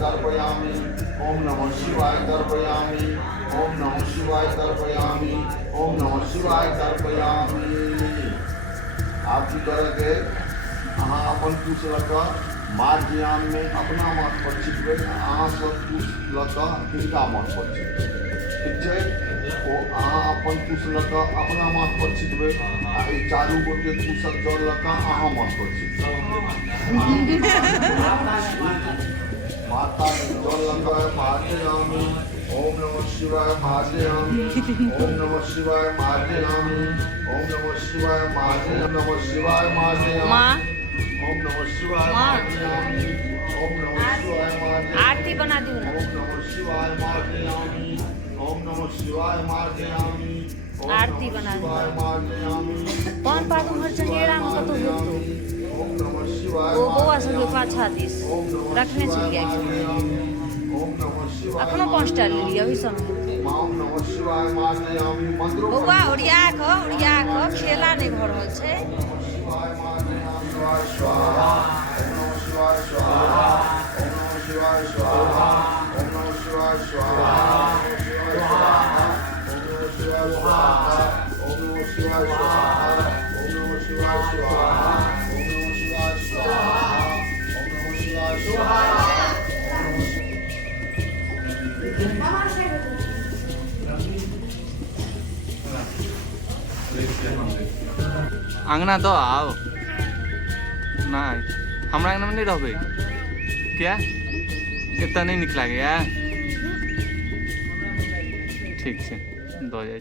तर्पयामि ओम नमः शिवाय तर्पयामि ओम नमः शिवाय तर्पयामि ओम नमः शिवाय तर्पयामि। आप की करेंगे अहाँ अपन कुछ लगा मार्जियान में अपना मत पर छिपे अहाँ सब कुछ लगा तिनका मत पर छिपे ठीक है। ओ अहाँ अपन कुछ लगा अपना मत पर छिपे आ चारू गोटे कुशक जल लगा अहाँ मत पर छिपे माता जल लगा मार्जयामि ओम नमः शिवाय मार्जयामि ओम नमः शिवाय मार्जयामि ओम नमः शिवाय मार्जयामि नमः शिवाय मार्जयामि ओम नमः शिवाय मार्जयामि ओम नमः शिवाय मार्जयामि आरती बना दी ना। ओम नमः शिवाय मार्जयामि ओम नमः शिवाय मार्जयामि आरती बना दी मार्जयामि कौन पागल हर चंगेरा में कतो भेज दो ओम नमः शिवाय वो बउआ सबके पाछा दिस रखने चल गया ओम नमः शिवाय अखनो पांचटा ले लिया ओहि समय ओम नमः शिवाय मार्जयामि मंत्रो बउआ ओरिया क खेला नहीं भर रहल छै। शिवाय मार्जयामि स्वाहा ओम नमः शिवाय स्वाहा ओम नमः शिवाय स्वाहा ओम नमः शिवाय स्वाहा ओम नमः शिवाय स्वाहा ओम नमः शिवाय स्वाहा ओम नमः शिवाय स्वाहा ओम नमः शिवाय स्वाहा ओम नमः शिवाय स्वाहा। अंगना तो आओ ना हमारा अंगना में नहीं रहोगे क्या इतना नहीं निकला गया ठीक है दो जाए।